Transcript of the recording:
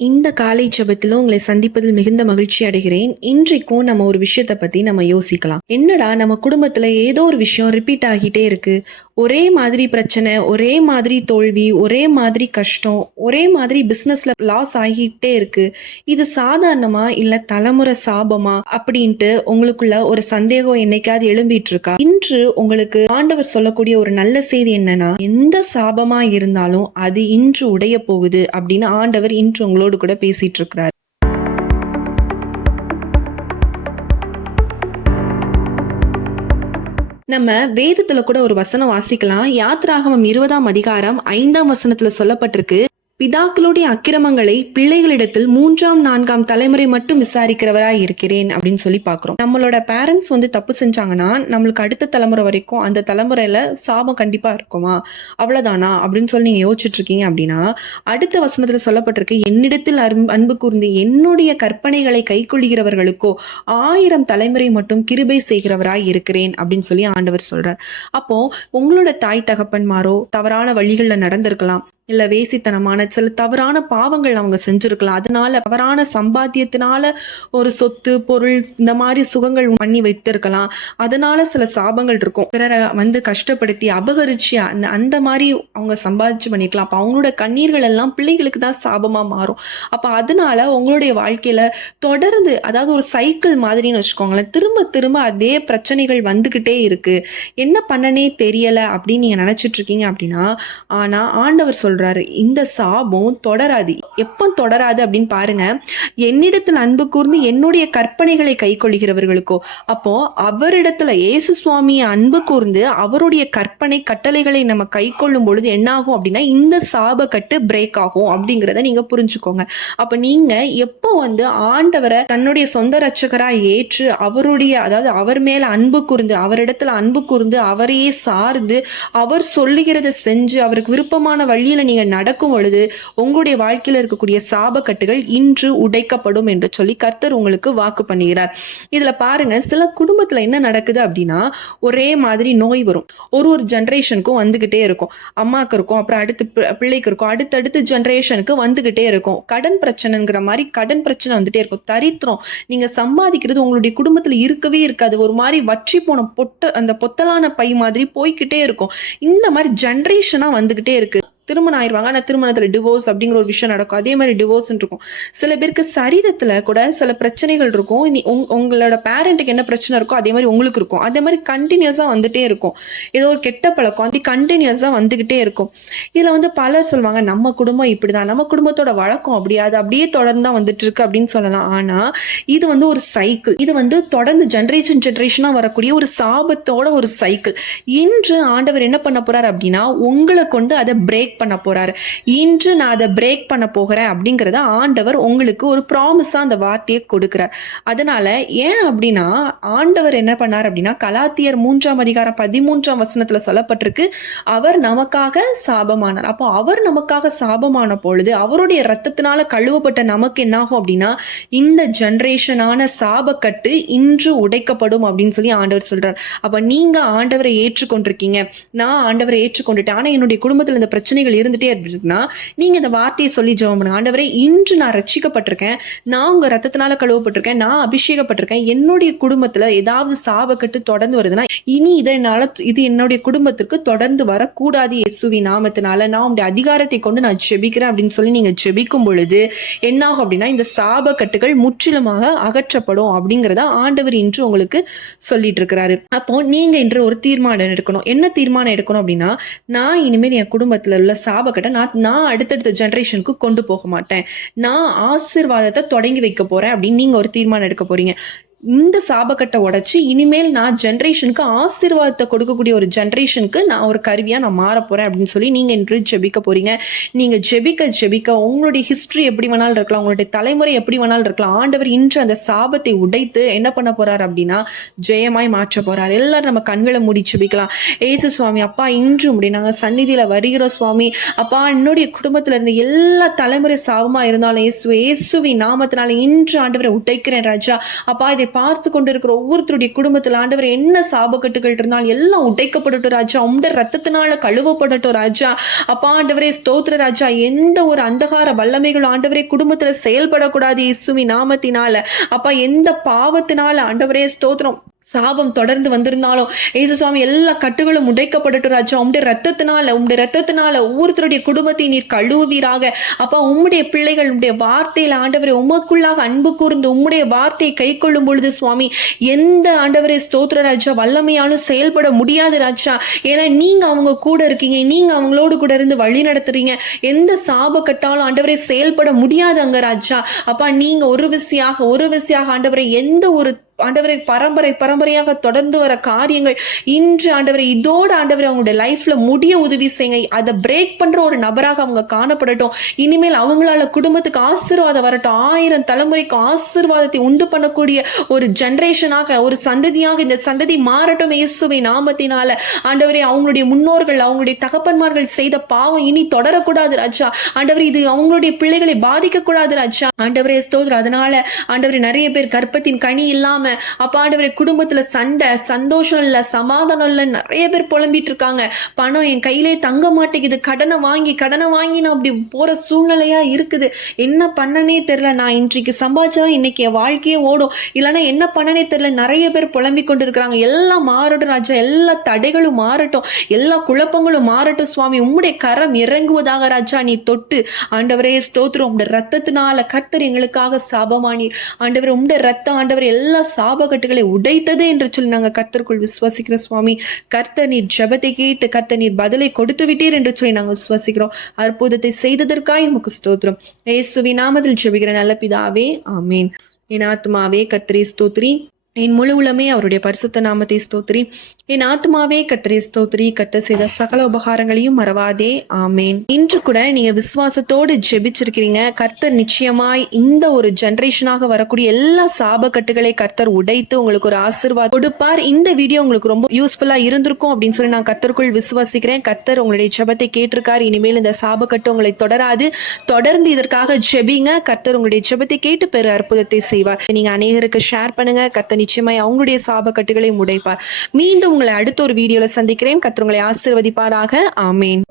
இந்த காலை ஜெபத்தில உங்களை சந்திப்பதில் மிகுந்த மகிழ்ச்சி அடைகிறேன். இன்றைக்கும் நம்ம ஒரு விஷயத்த பத்தி நம்ம யோசிக்கலாம். என்னடா நம்ம குடும்பத்துல ஏதோ ஒரு விஷயம் ரிப்பீட் ஆகிட்டே இருக்கு. ஒரே மாதிரி பிரச்சனை, ஒரே மாதிரி தோல்வி, ஒரே மாதிரி கஷ்டம், ஒரே மாதிரி பிசினஸ்ல லாஸ் ஆகிட்டே இருக்கு. இது சாதாரணமா இல்ல தலைமுறை சாபமா அப்படின்ட்டு உங்களுக்குள்ள ஒரு சந்தேகம் என்னைக்காவது எழும்பிட்டு இருக்கா? இன்று உங்களுக்கு ஆண்டவர் சொல்லக்கூடிய ஒரு நல்ல செய்தி என்னன்னா, எந்த சாபமா இருந்தாலும் அது இன்று உடைய போகுது அப்படின்னு ஆண்டவர் இன்று உங்களோடு கூட பேசிட்டு இருக்கிறார். நம்ம வேதத்துல கூட ஒரு வசனம் வாசிக்கலாம். யாத்ராகமம் 20ஆம் அதிகாரம் 5ஆம் வசனத்துல சொல்லப்பட்டிருக்கு, பிதாக்களுடைய அக்கிரமங்களை பிள்ளைகளிடத்தில் 3ஆம் 4ஆம் தலைமுறை மட்டும் விசாரிக்கிறவராய் இருக்கிறேன் அப்படின்னு சொல்லி பாக்குறோம். நம்மளோட பேரண்ட்ஸ் தப்பு செஞ்சாங்கன்னா நம்மளுக்கு அடுத்த தலைமுறை வரைக்கும் அந்த தலைமுறையில சாபம் கண்டிப்பா இருக்குமா, அவ்வளவுதானா அப்படின்னு சொல்லி நீங்க யோசிச்சுட்டு இருக்கீங்க அப்படின்னா, அடுத்த வசனத்துல சொல்லப்பட்டிருக்கு, என்னிடத்தில் அன்பு கூர்ந்து என்னுடைய கற்பனைகளை கைக்கொள்கிறவர்களுக்கோ 1000 தலைமுறை மட்டும் கிருபை செய்கிறவராய் இருக்கிறேன் அப்படின்னு சொல்லி ஆண்டவர் சொல்றார். அப்போ உங்களோட தாய் தகப்பன்மாரோ தவறான வழிகள்ல நடந்திருக்கலாம், இல்ல வேசித்தனமான சில தவறான பாவங்கள் அவங்க செஞ்சிருக்கலாம். அதனால தவறான சம்பாத்தியத்தினால ஒரு சொத்து பொருள் இந்த மாதிரி சுகங்கள் பண்ணி வைத்திருக்கலாம். அதனால சில சாபங்கள் இருக்கும். பிறரை கஷ்டப்படுத்தி அபகரிச்சு அந்த மாதிரி அவங்க சம்பாதிச்சு பண்ணிக்கலாம். அப்ப அவங்களோட கண்ணீர்கள் எல்லாம் பிள்ளைகளுக்கு தான் சாபமா மாறும். அப்ப அதனால உங்களுடைய வாழ்க்கையில தொடர்ந்து, அதாவது ஒரு சைக்கிள் மாதிரின்னு வச்சுக்கோங்களேன், திரும்ப திரும்ப அதே பிரச்சனைகள் வந்துகிட்டே இருக்கு. என்ன பண்ணனே தெரியல அப்படின்னு நீங்க நினைச்சிட்டு இருக்கீங்க அப்படின்னா, ஆனா ஆண்டவர் சொல்றாரு, இந்த சாபம் தொடராது. எப்ப தொடராது அப்படின்னு பாருங்க, என்னிடத்தில் அன்பு கூர்ந்து என்னுடைய கற்பனைகளை கை கொள்கிறவர்களுக்கோ, அப்போ அவரிடத்துல இயேசு சுவாமியை அன்பு கூர்ந்து அவருடைய கற்பனை கட்டளைகளை நம்ம கை கொள்ளும் பொழுது என்ன ஆகும் அப்படின்னா, இந்த சாப கட்டு பிரேக் ஆகும் அப்படிங்கிறத நீங்க புரிஞ்சுக்கோங்க. அப்ப நீங்க எப்போ ஆண்டவரை தன்னுடைய சொந்த ரட்சகரா ஏற்று அவருடைய, அதாவது அவர் மேல அன்பு கூர்ந்து அவரிடத்துல அன்பு கூர்ந்து அவரையே சார்ந்து அவர் சொல்லுகிறத செஞ்சு அவருக்கு விருப்பமான வழியில நீங்க நடக்கும் பொழுது உங்களுடைய வாழ்க்கையில இருக்கக்கூடிய சாபக்கட்டுகள் இன்று உடைக்கப்படும் என்று சொல்லி கர்த்தர் உங்களுக்கு வாக்கு பண்ணுகிறார். இதுல பாருங்க, சில குடும்பத்துல என்ன நடக்குது அப்படின்னா, ஒரே மாதிரி நோய் வரும். ஒரு ஜெனரேஷனுக்கும் வந்துகிட்டே இருக்கும். அம்மாக்கு இருக்கும், அப்புறம் அடுத்து பிள்ளைக்கு இருக்கும், அடுத்தடுத்து ஜெனரேஷனுக்கு வந்துகிட்டே இருக்கும். கடன் பிரச்சனைங்கிற மாதிரி கடன் பிரச்சனை வந்துட்டே இருக்கும். தரித்திரம், நீங்க சம்பாதிக்கிறது உங்களுடைய குடும்பத்துல இருக்கவே இருக்காது. ஒரு மாதிரி வற்றி போன அந்த பொத்தலான பை மாதிரி போய்கிட்டே இருக்கும். இந்த மாதிரி ஜெனரேஷனா வந்துகிட்டே இருக்கு. திருமணம் ஆயிடுவாங்க, ஆனால் திருமணத்துல டிவோர்ஸ் அப்படிங்கிற ஒரு விஷயம் நடக்கும். அதே மாதிரி டிவோர்ஸ் இருக்கும். சில பேருக்கு சரீரத்துல கூட சில பிரச்சனைகள் இருக்கும். உங்களோட பேரண்ட்டுக்கு என்ன பிரச்சனை இருக்கோ அதே மாதிரி உங்களுக்கு இருக்கும். அதே மாதிரி கண்டினியூஸா வந்துட்டே இருக்கும். ஏதோ ஒரு கெட்ட பழக்கம் அப்படி கண்டினியூஸா வந்துகிட்டே இருக்கும். இதுல பலர் சொல்லுவாங்க, நம்ம குடும்பம் இப்படிதான், நம்ம குடும்பத்தோட வழக்கம் அப்படியே அது அப்படியே தொடர்ந்து தான் வந்துட்டு இருக்கு அப்படின்னு சொல்லலாம். ஆனா இது ஒரு சைக்கிள். இது தொடர்ந்து ஜெனரேஷனா வரக்கூடிய ஒரு சாபத்தோட ஒரு சைக்கிள். இன்று ஆண்டவர் என்ன பண்ண போறாரு அப்படின்னா, உங்களை கொண்டு அதை பிரேக் பண்ண போறாரு. இன்று நான் அதை பிரேக் பண்ண போகிறேன் அப்படிங்கறத ஆண்டவர் உங்களுக்கு ஒரு ப்ராமிஸா அந்த வார்த்தையை கொடுக்கிறார். அதனால ஏன் அப்படின்னா, ஆண்டவர் என்ன பண்ணார் அப்படின்னா, கலாத்தியர் 3ஆம் அதிகாரம் 13ஆம் வசனத்துல சொல்லப்பட்டிருக்கு, அவர் நமக்காக சாபமானார். அப்போ அவர் நமக்காக சாபமான பொழுது அவருடைய ரத்தத்தினால கழுவப்பட்ட நமக்கு என்ன ஆகும் அப்படின்னா, இந்த ஜெனரேஷனான சாபக்கட்டு இன்று உடைக்கப்படும் அப்படின்னு சொல்லி ஆண்டவர் சொல்றார். அப்ப நீங்க ஆண்டவரை ஏற்றுக்கொண்டிருக்கீங்க, நான் ஆண்டவரை ஏற்றுக்கொண்டுட்டேன், ஆனா என்னுடைய குடும்பத்துல இந்த பிரச்சனைகள் இருந்துட்டே இருக்குன்னா, நீங்க இந்த வார்த்தையை சொல்லி ஜெபம் பண்ணுங்க. ஆண்டவரே, இன்று நான் ரட்சிக்கப்பட்டிருக்கேன், நான் உங்க ரத்தத்தினால கழுவப்பட்டிருக்கேன், நான் அபிஷேகப்பட்டிருக்கேன், என்னுடைய குடும்பத்துல ஏதாவது சாபக்கட்டு தொடர்ந்து வருதுன்னா இனி இது என்னுடைய குடும்பத்திற்கு தொடர்ந்து வரக்கூடாது. இயேசுவின் நாமத்தினால நான் உங்களுடைய அதிகாரத்தை கொண்டு நான் ஜெபிக்கிறேன் அப்படின்னு சொல்லி நீங்க ஜெபிக்கும் பொழுது என்ன ஆகும் அப்படின்னா, இந்த சாபக்கட்டுகள் முற்றிலுமாக அகற்றப்படும் அப்படிங்கறத ஆண்டவர் இன்று உங்களுக்கு சொல்லிட்டு இருக்கிறாரு. அப்போ நீங்க இன்று ஒரு தீர்மானம் எடுக்கணும். என்ன தீர்மானம் எடுக்கணும் அப்படின்னா, நான் இனிமேல் என் குடும்பத்துல உள்ள சாபக்கட்டை நான் அடுத்தடுத்த ஜெனரேஷனுக்கு கொண்டு போக மாட்டேன், நான் ஆசீர்வாதத்தை தொடங்கி வைக்க போறேன் அப்படின்னு நீங்க ஒரு தீர்மானம் எடுக்க போறீங்க. இந்த சாபக்கட்டை உடைச்சு இனிமேல் நான் ஜெனரேஷனுக்கு ஆசீர்வாதத்தை கொடுக்கக்கூடிய ஒரு ஜெனரேஷனுக்கு நான் ஒரு கருவியா நான் மாற போறேன் அப்படின்னு சொல்லி நீங்க இன்று ஜெபிக்க போறீங்க. நீங்க ஜெபிக்க உங்களுடைய ஹிஸ்டரி எப்படி வேணாலும் இருக்கலாம், உங்களுடைய தலைமுறை எப்படி வேணாலும் இருக்கலாம், ஆண்டவர் இன்று அந்த சாபத்தை உடைத்து என்ன பண்ண போறாரு அப்படின்னா ஜெயமாய் மாற்ற போறாரு. எல்லாரும் நம்ம கண்களை மூடி ஜெபிக்கலாம். ஏசு சுவாமி, அப்பா இன்று முடி நாங்க சந்நிதியில வருகிறோம் சுவாமி. அப்பா, என்னுடைய குடும்பத்துல இருந்து எல்லா தலைமுறை சாபமா இருந்தாலும் இயேசுவின் நாமத்தினால இன்று ஆண்டவரை உடைக்கிறேன் ராஜா. அப்பா, இதை பார்த்து கொண்டிருக்கிற ஒவ்வொருத்தருடைய குடும்பத்தில் ஆண்டவரே என்ன சாபக்கட்டுகள் இருந்தாலும் எல்லாம் உடைக்கப்படட்டும் ராஜா. உம்முடைய ரத்தத்தினால கழுவப்படட்டும் ராஜா. அப்பா ஆண்டவரே ஸ்தோத்திர ராஜா. எந்த ஒரு அந்தகார வல்லமைகளும் ஆண்டவரே குடும்பத்துல செயல்படக்கூடாது இயேசுவின் நாமத்தினால. அப்பா எந்த பாவத்தினால ஆண்டவரே ஸ்தோத்திரம் சாபம் தொடர்ந்து வந்திருந்தாலும் ஏசு சுவாமி எல்லா கட்டுகளும் உடைக்கப்படட்டும் ராஜா. உம்முடைய ரத்தத்தினால ஒவ்வொருத்தருடைய குடும்பத்தை நீர் கழுவுவீராக. அப்பா உம்முடைய பிள்ளைகள் உம்முடைய வார்த்தையில ஆண்டவரே உமக்குள்ளாக அன்பு கூர்ந்து உம்முடைய வார்த்தையை கை கொள்ளும் பொழுது சுவாமி எந்த ஆண்டவரே ஸ்தோத்திர ராஜா வல்லமையாலும் செயல்பட முடியாது ராஜா. ஏன்னா நீங்க அவங்க கூட இருக்கீங்க, நீங்க அவங்களோடு கூட இருந்து வழி நடத்துறீங்க. எந்த சாப கட்டாலும் ஆண்டவரே செயல்பட முடியாது அங்க ராஜா. அப்பா நீங்க ஒரு விசையாக ஆண்டவரே எந்த ஒரு ஆண்டவரை பரம்பரையாக தொடர்ந்து வர காரியங்கள் இன்று ஆண்டவரை இதோட ஆண்டவரை அவங்களுடைய லைஃப்ல முடிய உதவி செய்யுங்க. அதை பிரேக் பண்ற ஒரு நபராக அவங்க காணப்படட்டும். இனிமேல் அவங்களால குடும்பத்துக்கு ஆசீர்வாதம் வரட்டும். 1000 தலைமுறைக்கு ஆசீர்வாதத்தை உண்டு பண்ணக்கூடிய ஒரு ஜெனரேஷனாக ஒரு சந்ததியாக இந்த சந்ததி மாறட்டும் இயேசுவின் நாமத்தினால. ஆண்டவரே அவங்களுடைய முன்னோர்கள் அவங்களுடைய தகப்பன்மார்கள் செய்த பாவம் இனி தொடரக்கூடாது ராஜா. ஆண்டவரே இது அவங்களுடைய பிள்ளைகளை பாதிக்க கூடாது ராஜா. ஆண்டவரே ஸ்தோத்திரம். அதனால ஆண்டவரே நிறைய பேர் கர்ப்பத்தின் கனி இல்லாம அப்பா ஆண்டவரே குடும்பத்துல சண்டை சந்தோஷம் இல்ல சமாதானம் இல்ல நிறைய பேர் புலம்பிட்டு இருக்காங்க. பணம் என் கையிலே தங்க மாட்டேங்குது, கடனை வாங்கி நான் அப்படி போற சூழ்நிலையா இருக்குது. என்ன பண்ணனே தெரியல, நான் இன்றைக்கு சம்பாதிச்சாதான் இன்னைக்கு என் வாழ்க்கையே ஓடும், இல்லைன்னா என்ன பண்ணனே தெரியல நிறைய பேர் புலம்பிக் கொண்டு இருக்கிறாங்க. எல்லாம் மாறட்டும் ராஜா. எல்லா தடைகளும் மாறட்டும், எல்லா குழப்பங்களும் மாறட்டும் சுவாமி. உம்முடைய கரம் இறங்குவதாக ராஜா. நீ தொட்டு ஆண்டவரே ஸ்தோத்திரம். உம்முடைய ரத்தத்தினால கர்த்தர் எங்களுக்காக சாபமானீர் ஆண்டவரே. உம்முடைய ரத்தம் ஆண்டவர் எல்லா சாபக்கட்டுகளை உடைத்தது என்று சொல்லி நாங்கள் கர்த்தருக்குள் விசுவாசிக்கிறோம் சுவாமி. கர்த்தர் நீர் ஜெபத்தை கேட்டு கர்த்தர் நீர் பதிலை கொடுத்து விட்டீர் என்று சொல்லி நாங்கள் விசுவாசிக்கிறோம். அற்புதத்தை செய்ததற்காக உமக்கு ஸ்தோத்திரம். இயேசுவின் நாமத்தில் ஜெபிக்கிற நல்ல பிதாவே, ஆமீன். என் ஆத்துமாவே கர்த்தரை ஸ்தோத்திரி, என் முழு உளமே அவருடைய பரிசுத்த நாமத்தை ஸ்தோத்திரி. என் ஆத்மாவே கர்த்தரை ஸ்தோத்திரி, கர்த்தர் செய்த சகல உபகாரங்களையும் மறவாதே, ஆமேன். இன்று கூட நீங்க விசுவாசத்தோடு ஜெபிச்சிருக்கிறீங்க. கர்த்தர் நிச்சயமாய் இந்த ஒரு ஜெனரேஷனாக வரக்கூடிய எல்லா சாபக்கட்டுகளை கர்த்தர் உடைத்து உங்களுக்கு ஒரு ஆசீர்வாதம் கொடுப்பார். இந்த வீடியோ உங்களுக்கு ரொம்ப யூஸ்ஃபுல்லா இருந்திருக்கும் அப்படின்னு சொல்லி நான் கர்த்தருக்குள் விசுவாசிக்கிறேன். கர்த்தர் உங்களுடைய ஜெபத்தை கேட்டிருக்கார். இனிமேல் இந்த சாபக்கட்டு உங்களை தொடராது. தொடர்ந்து இதற்காக ஜெபிங்க. கர்த்தர் உங்களுடைய ஜெபத்தை கேட்டு பெரு அற்புதத்தை செய்வார். நீங்க அநேகருக்கு ஷேர் பண்ணுங்க. கர்த்தர் நிச்சயமாய் அவங்களுடைய சாபக்கட்டுகளை உடைப்பார். மீண்டும் உங்களை அடுத்த ஒரு வீடியோல சந்திக்கிறேன். கர்த்தர் உங்களை ஆசீர்வதிப்பாராக, ஆமேன்.